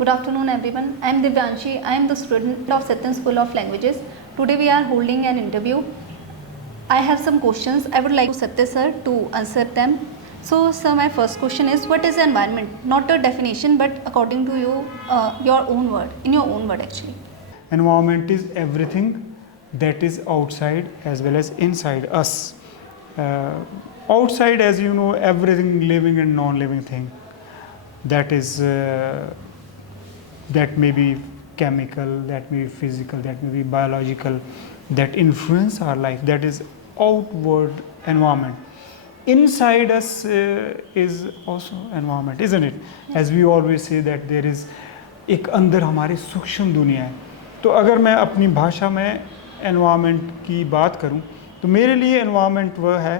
Good afternoon, everyone. I am Divyanshi. I am the student of Satyam School of Languages. Today we are holding an interview. I have some questions. I would like Satya sir to answer them. So, sir, my first question is, what is environment? Not a definition, but according to you, your own word, in your own word, actually. Environment is everything that is outside as well as inside us. Outside, as you know, everything living and non-living thing. That is, that may be chemical, that may be physical, that may be biological, that influence our life. That is outward environment. Inside us is also environment, isn't it? As we always say that there is एक अंदर हमारी सूक्ष्म दुनिया है. तो अगर मैं अपनी भाषा में एनवायरनमेंट की बात करूं तो मेरे लिए एनवायरनमेंट वह है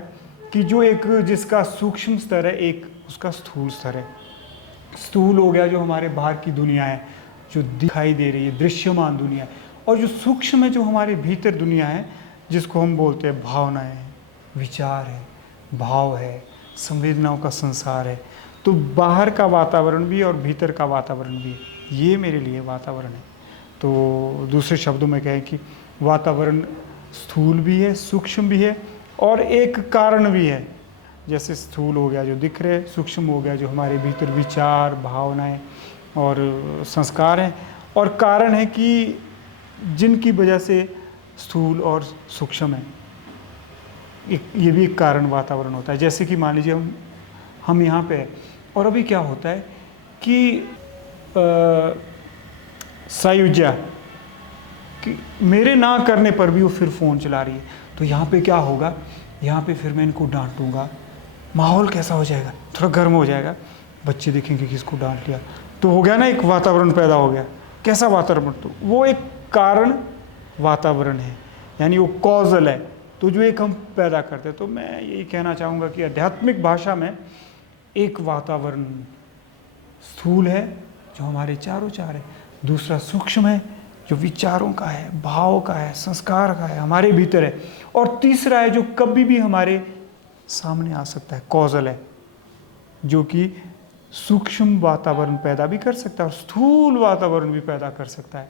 कि जो एक जिसका सूक्ष्म स्तर है, एक उसका स्थूल स्तर है. स्थूल हो गया जो हमारे बाहर की दुनिया है, जो दिखाई दे रही है, दृश्यमान दुनिया है. और जो सूक्ष्म है, जो हमारे भीतर दुनिया है, जिसको हम बोलते हैं भावनाएं हैं, विचार है, भाव है, संवेदनाओं का संसार है. तो बाहर का वातावरण भी और भीतर का वातावरण भी, ये मेरे लिए वातावरण है. तो दूसरे शब्दों में कहें कि वातावरण स्थूल भी है, सूक्ष्म भी है और एक कारण भी है. जैसे स्थूल हो गया जो दिख रहे, सूक्ष्म हो गया जो हमारे भीतर विचार, भावनाएं और संस्कार हैं, और कारण है कि जिनकी वजह से स्थूल और सूक्ष्म है. ये भी एक कारण वातावरण होता है. जैसे कि मान लीजिए हम यहाँ पे हैं और अभी क्या होता है कि सायुज्या कि मेरे ना करने पर भी वो फिर फ़ोन चला रही है. तो यहाँ पे क्या होगा, यहाँ पे फिर मैं इनको डांटूंगा, माहौल कैसा हो जाएगा, थोड़ा गर्म हो जाएगा, बच्चे देखेंगे कि इसको डांट लिया. तो हो गया ना, एक वातावरण पैदा हो गया. कैसा वातावरण? तो वो एक कारण वातावरण है, यानी वो कॉजल है. तो जो एक हम पैदा करते हैं. तो मैं यही कहना चाहूँगा कि आध्यात्मिक भाषा में एक वातावरण स्थूल है जो हमारे चारों चार है, दूसरा सूक्ष्म है जो विचारों का है, भाव का है, संस्कार का है, हमारे भीतर है, और तीसरा है जो कभी भी हमारे सामने आ सकता है, कॉजल है, जो कि सूक्ष्म वातावरण पैदा भी कर सकता है और स्थूल वातावरण भी पैदा कर सकता है.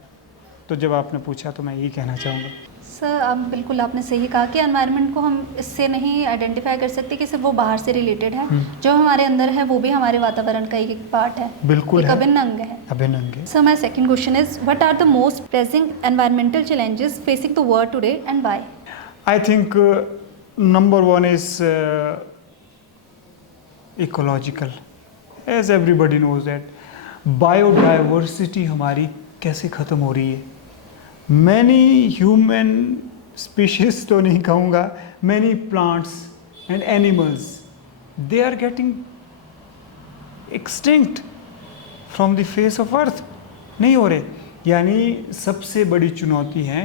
तो जब आपने पूछा तो मैं यही कहना चाहूँगा. सर, अब बिल्कुल आपने सही कहा कि एनवायरनमेंट को हम इससे नहीं आइडेंटिफाई कर सकते कि सिर्फ वो बाहर से रिलेटेड है. जो हमारे अंदर है वो भी हमारे वातावरण का एक पार्ट है. बिल्कुल है, अभिन्न अंग है. अभिन्न अंग है. Sir, my second question is, what are the most pressing environmental challenges facing the world today and why? I think number one is ecological. As everybody knows that biodiversity हमारी कैसे ख़त्म हो रही है. मैनी ह्यूमन स्पीशीज तो नहीं कहूँगा, many plants and animals, they are getting extinct from the face of earth. नहीं हो रहे. यानी सबसे बड़ी चुनौती है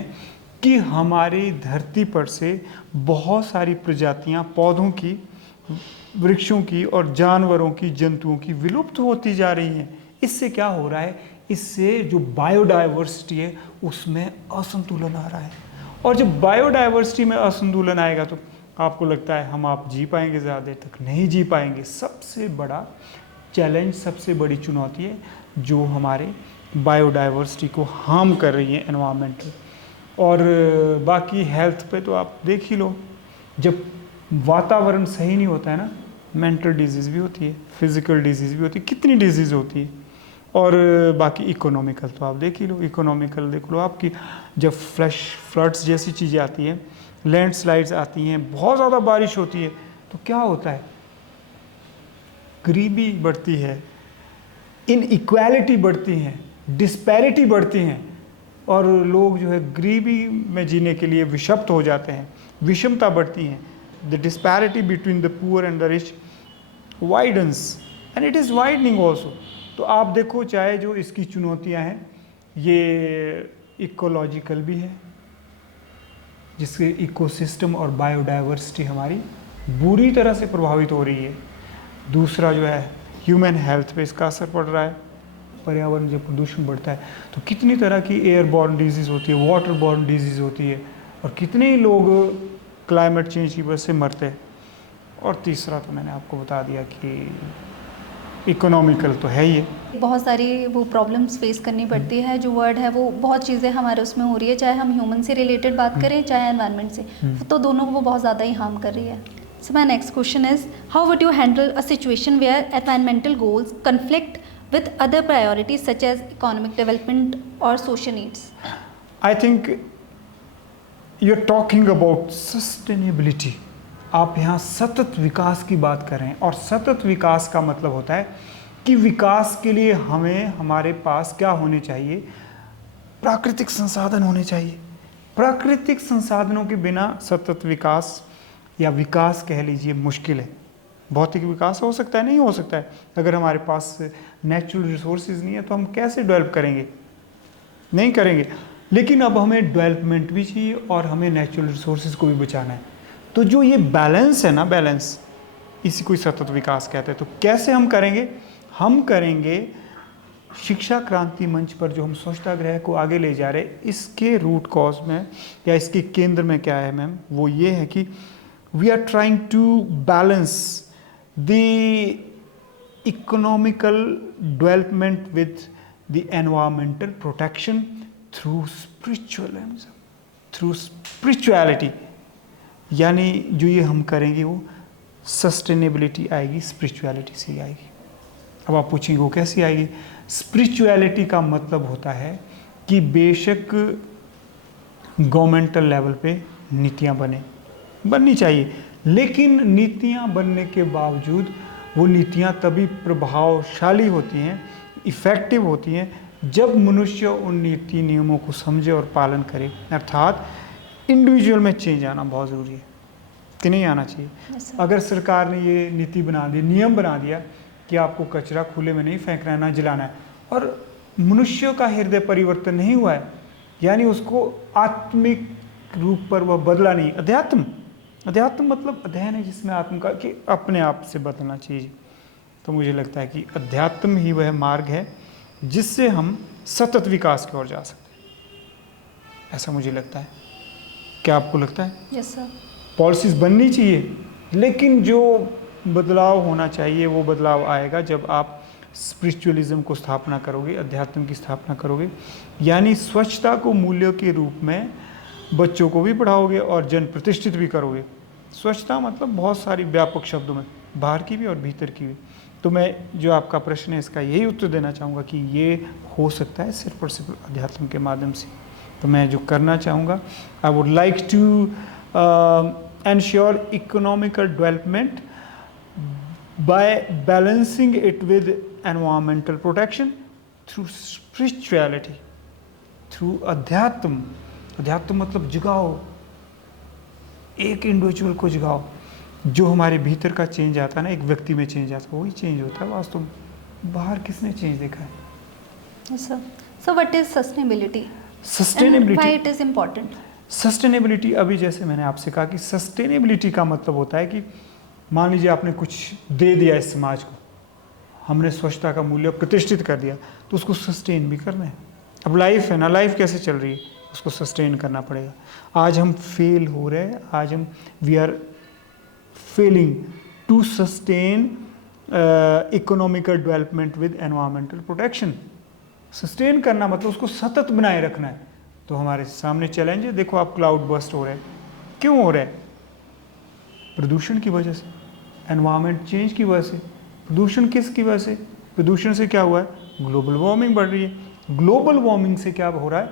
कि हमारी धरती पर से बहुत सारी प्रजातियाँ पौधों की, वृक्षों की और जानवरों की, जंतुओं की विलुप्त होती जा रही हैं. इससे क्या हो रहा है, इससे जो बायोडाइवर्सिटी है उसमें असंतुलन आ रहा है. और जब बायोडाइवर्सिटी में असंतुलन आएगा तो आपको लगता है हम आप जी पाएंगे, ज़्यादा देर तक नहीं जी पाएंगे. सबसे बड़ा चैलेंज, सबसे बड़ी चुनौती है जो हमारे बायोडाइवर्सिटी को हार्म कर रही है एनवायरनमेंट. और बाकी हेल्थ पे तो आप देख ही लो, जब वातावरण सही नहीं होता है ना, मेंटल डिजीज़ भी होती है, फिज़िकल डिजीज़ भी होती है, कितनी डिजीज़ होती है. और बाकी इकोनॉमिकल तो आप देख ही लो. इकोनॉमिकल देख लो आपकी, जब फ्लड्स जैसी चीज़ें आती हैं, लैंडस्लाइड्स आती हैं, बहुत ज़्यादा बारिश होती है, तो क्या होता है, गरीबी बढ़ती है, इनइक्वालिटी बढ़ती हैं, डिस्पैरिटी बढ़ती हैं, और लोग जो है गरीबी में जीने के लिए विषप्त हो जाते हैं, विषमता बढ़ती हैं. The disparity between the poor and the rich widens and it is widening also. तो आप देखो, चाहे जो इसकी चुनौतियां हैं, ये इकोलॉजिकल भी है, जिसके इकोसिस्टम और बायोडाइवर्सिटी हमारी बुरी तरह से प्रभावित हो रही है. दूसरा जो है ह्यूमन हेल्थ पे इसका असर पड़ रहा है. पर्यावरण जब प्रदूषण बढ़ता है तो कितनी तरह की एयरबॉर्न डिजीज़ होती है, वाटरबॉर्न डिजीज़ होती है, और कितने ही लोग क्लाइमेट चेंज की वजह से मरते हैं. और तीसरा तो मैंने आपको बता दिया कि इकोनॉमिकल तो है ही है। बहुत सारी वो प्रॉब्लम्स फेस करनी पड़ती है, जो वर्ड है वो बहुत चीज़ें हमारे उसमें हो रही है, चाहे हम ह्यूमन से रिलेटेड बात करें चाहे एनवायरनमेंट से, तो दोनों को वो बहुत ज़्यादा ही हार्म कर रही है। So my next question is, how would you handle a situation where environmental goals conflict with other priorities such as economic development or social needs? I think you're talking about sustainability. आप यहाँ सतत विकास की बात कर रहे हैं, और सतत विकास का मतलब होता है कि विकास के लिए हमें हमारे पास क्या होने चाहिए, प्राकृतिक संसाधन होने चाहिए। प्राकृतिक संसाधनों के बिना सतत विकास या विकास कह लीजिए मुश्किल है। भौतिक विकास हो सकता है, नहीं हो सकता है। अगर हमारे पास नेचुरल रिसोर्सेज नहीं है तो हम कैसे डेवलप करेंगे, नहीं करेंगे। लेकिन अब हमें डेवलपमेंट भी चाहिए और हमें नेचुरल रिसोर्सेज को भी बचाना है। तो जो ये बैलेंस है ना, बैलेंस, इसी को सतत विकास कहते हैं। तो कैसे हम करेंगे? हम करेंगे शिक्षा क्रांति मंच पर जो हम स्वच्छताग्रह को आगे ले जा रहे हैं, इसके रूट कॉज में या इसके केंद्र में क्या है मैम, वो ये है कि we are trying to balance the economical development with the environmental protection through spiritualism, through spirituality। यानी जो ये हम करेंगे वो सस्टेनेबिलिटी आएगी, स्पिरिचुअलिटी से ही आएगी। अब आप पूछेंगे वो कैसी आएगी? स्पिरिचुअलिटी का मतलब होता है कि बेशक गवर्नमेंटल लेवल पे नीतियाँ बननी चाहिए, लेकिन नीतियाँ बनने के बावजूद वो नीतियाँ तभी प्रभावशाली होती हैं, इफ़ेक्टिव होती हैं, जब मनुष्य उन नीति नियमों को समझे और पालन करे। अर्थात इंडिविजुअल में चेंज आना बहुत ज़रूरी है कि नहीं आना चाहिए। अगर सरकार ने ये नीति बना दी, नियम बना दिया कि आपको कचरा खुले में नहीं फेंकना है, ना जलाना है, और मनुष्य का हृदय परिवर्तन नहीं हुआ है, यानी उसको आत्मिक रूप पर वह बदला नहीं। अध्यात्म मतलब अध्ययन है जिसमें आत्म का कि अपने आप से बदलना चाहिए। तो मुझे लगता है कि अध्यात्म ही वह मार्ग है जिससे हम सतत विकास की ओर जा सकते हैं, ऐसा मुझे लगता है। क्या आपको लगता है? Yes sir. पॉलिसीज बननी चाहिए, लेकिन जो बदलाव होना चाहिए वो बदलाव आएगा जब आप स्पिरिचुअलिज्म को स्थापना करोगे, अध्यात्म की स्थापना करोगे, यानी स्वच्छता को मूल्य के रूप में बच्चों को भी पढ़ाओगे और जन प्रतिष्ठित भी करोगे। स्वच्छता मतलब बहुत सारी व्यापक शब्दों में, बाहर की भी और भीतर की भी। तो मैं जो आपका प्रश्न है इसका यही उत्तर देना चाहूँगा कि ये हो सकता है सिर्फ और सिर्फ अध्यात्म के माध्यम से। तो मैं जो करना चाहूँगा, I would like to ensure economical development by balancing it with environmental protection through spirituality, through अध्यात्म। अध्यात्म मतलब जगाओ, एक इंडिविजुअल को जगाओ। जो हमारे भीतर का चेंज आता है ना, एक व्यक्ति में चेंज आता है, वही चेंज होता है वास्तव में। बाहर किसने चेंज देखा है? So what is sustainability? Sustainability, why it is important? Sustainability, अभी जैसे मैंने आपसे कहा कि सस्टेनेबिलिटी का मतलब होता है कि मान लीजिए आपने कुछ दे दिया इस समाज को, हमने स्वच्छता का मूल्य प्रतिष्ठित कर दिया, तो उसको सस्टेन भी करना है। अब लाइफ है ना, लाइफ कैसे चल रही है, उसको सस्टेन करना पड़ेगा। आज हम फेल हो रहे हैं, आज हम we are failing to sustain economical development with environmental protection. Sustain करना मतलब उसको सतत बनाए रखना है। तो हमारे सामने चैलेंज है, देखो आप क्लाउड बर्स्ट हो रहे हैं, क्यों हो रहे हैं? प्रदूषण की वजह से, एनवायरमेंट चेंज की वजह से। प्रदूषण किसकी वजह से? प्रदूषण से क्या हुआ है? ग्लोबल वार्मिंग बढ़ रही है। ग्लोबल वार्मिंग से क्या हो रहा है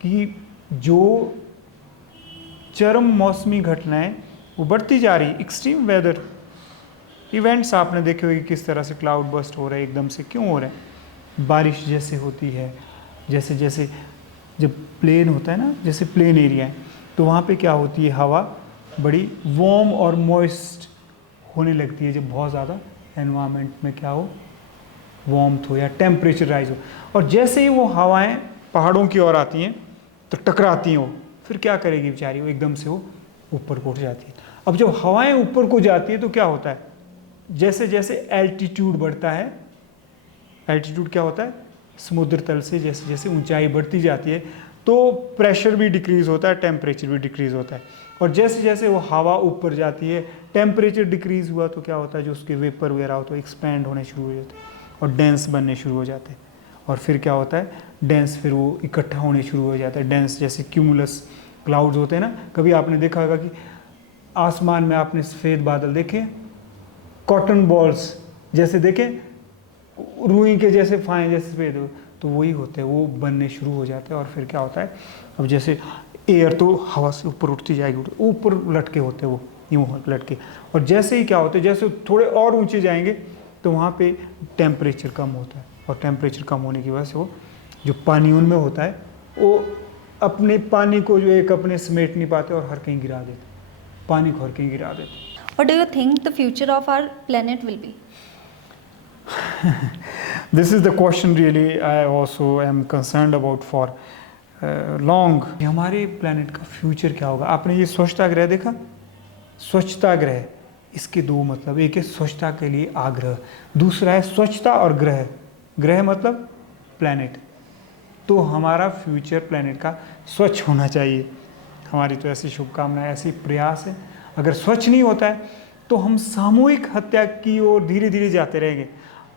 कि जो चरम मौसमी घटनाएं वो बढ़ती जा रही है। एक्सट्रीम वेदर इवेंट्स आपने देखे होंगे किस तरह से क्लाउड बर्स्ट हो रहे हैं, एकदम से क्यों हो रहे हैं? बारिश जैसे होती है, जैसे जैसे जब प्लेन होता है ना, जैसे प्लेन एरिया है, तो वहाँ पे क्या होती है, हवा बड़ी वार्म और मॉइस्ट होने लगती है जब बहुत ज़्यादा एनवायरनमेंट में क्या हो, वार्मथ हो या टेम्परेचर राइज हो। और जैसे ही वो हवाएं पहाड़ों की ओर आती हैं तो टकराती हैं, वो फिर क्या करेगी बेचारी, वो एकदम से वो ऊपर को उठ जाती है। अब जब हवाएं ऊपर को जाती है तो क्या होता है, जैसे जैसे एल्टीट्यूड बढ़ता है, एल्टीट्यूड क्या होता है, समुद्र तल से जैसे जैसे ऊंचाई बढ़ती जाती है तो प्रेशर भी डिक्रीज़ होता है, टेम्परेचर भी डिक्रीज़ होता है। और जैसे जैसे वो हवा ऊपर जाती है, टेम्परेचर डिक्रीज़ हुआ तो क्या होता है, जो उसके वेपर वगैरह होते हैं एक्सपैंड होने शुरू हो जाते हैं। और डेंस बनने शुरू हो जाते हैं। और फिर क्या होता है, डेंस फिर वो इकट्ठा होने शुरू हो जाता है। डेंस जैसे क्यूमुलस क्लाउड्स होते हैं ना, कभी आपने देखा होगा कि आसमान में आपने सफ़ेद बादल देखे, कॉटन बॉल्स जैसे देखे, रुई के जैसे फाइन जैसे सफ़ेद, तो वही होते हैं, वो बनने शुरू हो जाते हैं। और फिर क्या होता है, अब जैसे एयर तो हवा से ऊपर उठती जाएगी, ऊपर लटके होते हैं वो, यूँ लटके, और जैसे ही क्या होते हैं, जैसे थोड़े और ऊंचे जाएंगे तो वहाँ पे टेम्परेचर कम होता है, और टेम्परेचर कम होने की वजह से वो जो पानी उनमें होता है वो अपने पानी को जो एक अपने समेट नहीं पाते और हर कहीं गिरा देते, पानी को हर कहीं गिरा देते। What do you think the future of our planet will be? This is the question really I also am concerned about for long. हमारे प्लेनेट का फ्यूचर क्या होगा? आपने ये स्वच्छता ग्रह देखा? स्वच्छता ग्रह, इसके दो मतलब, एक है स्वच्छता के लिए आग्रह, दूसरा है स्वच्छता और ग्रह। ग्रह मतलब प्लेनेट। तो हमारा फ्यूचर प्लेनेट का स्वच्छ होना चाहिए। हमारी तो ऐसी शुभकामनाएं, ऐसी प्रयास है। अगर स्वच्छ नहीं होता है तो हम सामूहिक हत्या की ओर धीरे धीरे जाते रहेंगे।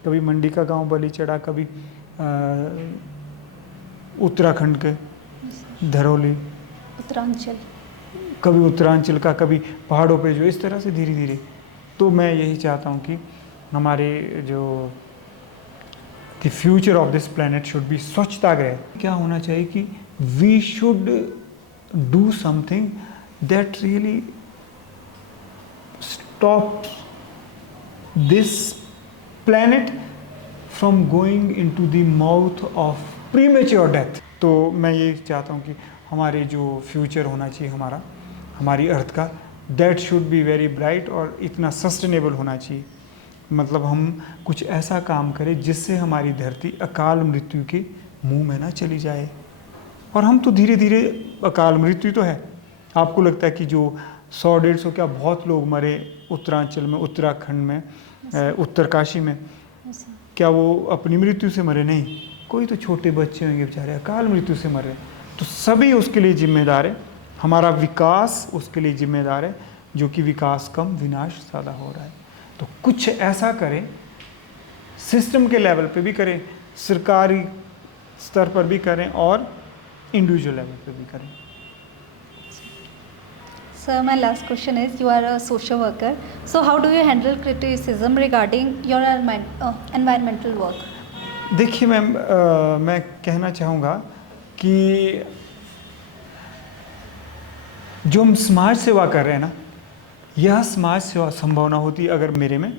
कभी मंडी का गांव बलि चढ़ा, कभी उत्तराखंड के धरौली, उत्तरांचल, कभी उत्तरांचल का, कभी पहाड़ों पे, जो इस तरह से धीरे धीरे। तो मैं यही चाहता हूँ कि हमारे जो the future of this planet should be स्वच्छता ग्रह। क्या होना चाहिए कि we should do something that really stop this planet from going into the mouth of premature death. तो मैं ये चाहता हूँ कि हमारे जो फ्यूचर होना चाहिए हमारा, हमारी अर्थ का, that should be very bright और इतना सस्टेनेबल होना चाहिए। मतलब हम कुछ ऐसा काम करें जिससे हमारी धरती अकाल मृत्यु के मुंह में ना चली जाए। और हम तो धीरे धीरे, अकाल मृत्यु तो है, आपको लगता है कि जो 100-150 क्या बहुत लोग मरे उत्तरांचल में, उत्तराखंड में, उत्तरकाशी में, क्या वो अपनी मृत्यु से मरे? नहीं, कोई तो छोटे बच्चे होंगे बेचारे अकाल मृत्यु से मरे। तो सभी उसके लिए जिम्मेदार है, हमारा विकास उसके लिए जिम्मेदार है, जो कि विकास कम विनाश ज़्यादा हो रहा है। तो कुछ ऐसा करें, सिस्टम के लेवल पे भी करें, सरकारी स्तर पर भी करें और इंडिविजुअल लेवल पे भी करें। Sir, my last question is, you are a social worker, so how do you handle criticism regarding your environmental work? देखिए मैम, मैं कहना चाहूँगा कि जो हम समाज सेवा कर रहे हैं ना, यह समाज सेवा संभव ना होती अगर मेरे में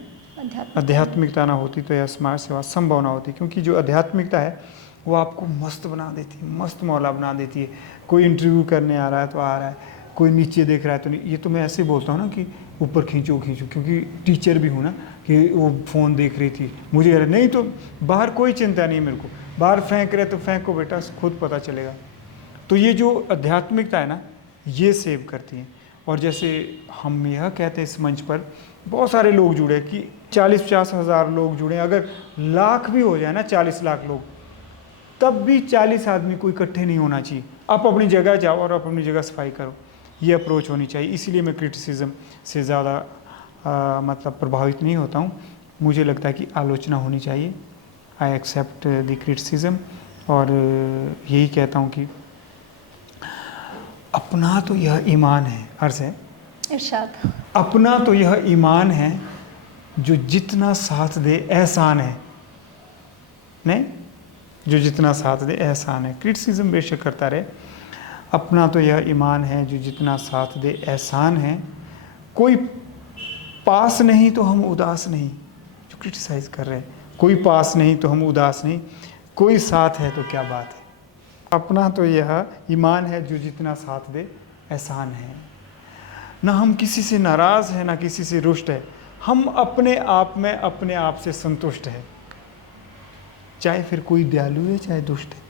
आध्यात्मिकता ना होती, तो यह समाज सेवा संभव ना होती। क्योंकि जो आध्यात्मिकता है वो आपको मस्त बना देती है, मस्त मौला बना देती है। कोई इंटरव्यू करने आ रहा है तो आ रहा है, कोई नीचे देख रहा है तो नहीं। ये तो मैं ऐसे बोलता हूँ ना कि ऊपर खींचो खींचो, क्योंकि टीचर भी हूँ ना, कि वो फ़ोन देख रही थी, मुझे कह रहे नहीं, तो बाहर कोई चिंता नहीं मेरे को, बाहर फेंक रहे तो फेंको बेटा, खुद पता चलेगा। तो ये जो आध्यात्मिकता है ना, ये सेव करती है। और जैसे हम यह कहते हैं इस मंच पर, बहुत सारे लोग जुड़े कि 40-50 हज़ार लोग जुड़े, अगर लाख भी हो जाए ना, 40 लाख लोग, तब भी 40 आदमी को इकट्ठे नहीं होना चाहिए। आप अपनी जगह जाओ और अपनी जगह सफाई करो, ये अप्रोच होनी चाहिए। इसीलिए मैं क्रिटिसिज्म से ज़्यादा मतलब प्रभावित नहीं होता हूँ। मुझे लगता है कि आलोचना होनी चाहिए। आई एक्सेप्ट द क्रिटिसिज्म, और यही कहता हूँ कि अपना तो यह ईमान है, अर्ज़ है इरशाद, अपना तो यह ईमान है, जो जितना साथ दे एहसान है। नहीं, जो जितना साथ दे एहसान है। क्रिटिसिज्म बेशक करता रहे, अपना तो यह ईमान है, जो जितना साथ दे एहसान है। कोई पास नहीं तो हम उदास नहीं, जो क्रिटिसाइज कर रहे हैं, कोई पास नहीं तो हम उदास नहीं, कोई साथ है तो क्या बात है। अपना तो यह ईमान है, जो जितना साथ दे एहसान है। ना हम किसी से नाराज़ हैं, ना किसी से रुष्ट है, हम अपने आप में अपने आप से संतुष्ट है, चाहे फिर कोई दयालु है चाहे दुष्ट है।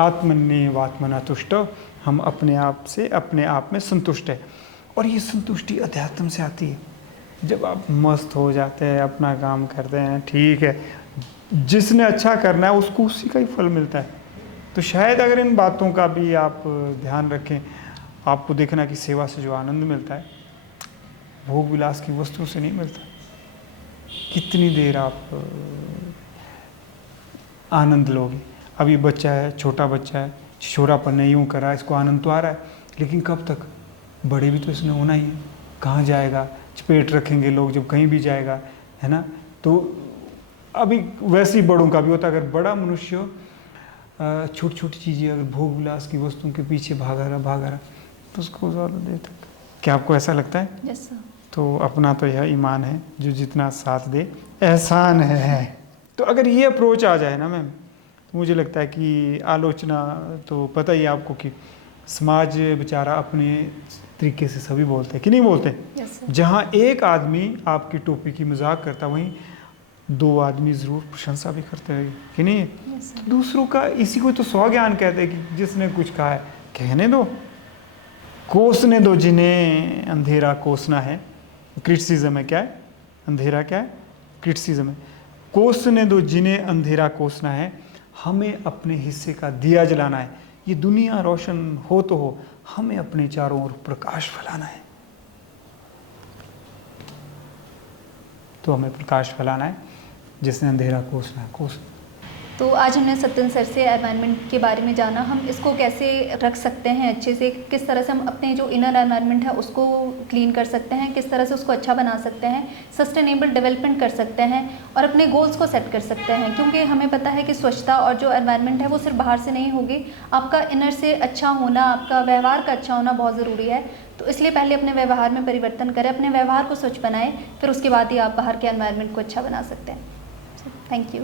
आत्मन्येवात्मना तुष्टो, हम अपने आप से अपने आप में संतुष्ट है। और ये संतुष्टि अध्यात्म से आती है। जब आप मस्त हो जाते हैं, अपना काम करते हैं, ठीक है, जिसने अच्छा करना है उसको उसी का ही फल मिलता है। तो शायद अगर इन बातों का भी आप ध्यान रखें, आपको देखना कि सेवा से जो आनंद मिलता है, भोग विलास की वस्तु से नहीं मिलता। कितनी देर आप आनंद लोगे। अभी बच्चा है, छोटा बच्चा है, छोरापन ने यूँ करा, इसको आनंद तो आ रहा है, लेकिन कब तक? बड़े भी तो इसने होना ही है। कहाँ जाएगा? चपेट रखेंगे लोग जब कहीं भी जाएगा, है ना। तो अभी वैसे ही बड़ों का भी होता है। अगर बड़ा मनुष्य हो, छोटी छोटी चीज़ें, अगर भोग विलास की वस्तुओं के पीछे भागा रहा, तो उसको ज़्यादा देर तक। क्या आपको ऐसा लगता है? Yes sir. तो अपना तो यह ईमान है, जो जितना साथ दे एहसान है। तो अगर ये अप्रोच आ जाए ना मैम, तो मुझे लगता है कि आलोचना तो पता ही है आपको कि समाज बेचारा अपने तरीके से सभी बोलते हैं कि नहीं बोलते। Yes sir. जहाँ एक आदमी आपकी टोपी की मजाक करता, वहीं 2 आदमी ज़रूर प्रशंसा भी करते हैं कि नहीं। Yes sir. दूसरों का, इसी को तो स्वज्ञान कहते हैं कि जिसने कुछ कहा है कहने दो, कोसने दो जिन्हें अंधेरा कोसना है। क्रिटिसिज्म है, क्या है? अंधेरा क्या है? क्रिटिसिज्म है। कोसने दो जिन्हें अंधेरा कोसना है, हमें अपने हिस्से का दिया जलाना है। ये दुनिया रोशन हो तो हो, हमें अपने चारों ओर प्रकाश फैलाना है। तो हमें प्रकाश फैलाना है, जिसने अंधेरा कोसना है कोस। तो आज हमने सत्यन सर से एनवायरनमेंट के बारे में जाना, हम इसको कैसे रख सकते हैं अच्छे से, किस तरह से हम अपने जो इनर एनवायरनमेंट है उसको क्लीन कर सकते हैं, किस तरह से उसको अच्छा बना सकते हैं, सस्टेनेबल डेवलपमेंट कर सकते हैं और अपने गोल्स को सेट कर सकते हैं। क्योंकि हमें पता है कि स्वच्छता और जो एनवायरनमेंट है वो सिर्फ बाहर से नहीं होगी, आपका इनर से अच्छा होना, आपका व्यवहार का अच्छा होना बहुत ज़रूरी है। तो इसलिए पहले अपने व्यवहार में परिवर्तन करें, अपने व्यवहार को स्वच्छ बनाएं, फिर उसके बाद ही आप बाहर के एनवायरनमेंट को अच्छा बना सकते हैं। Thank you.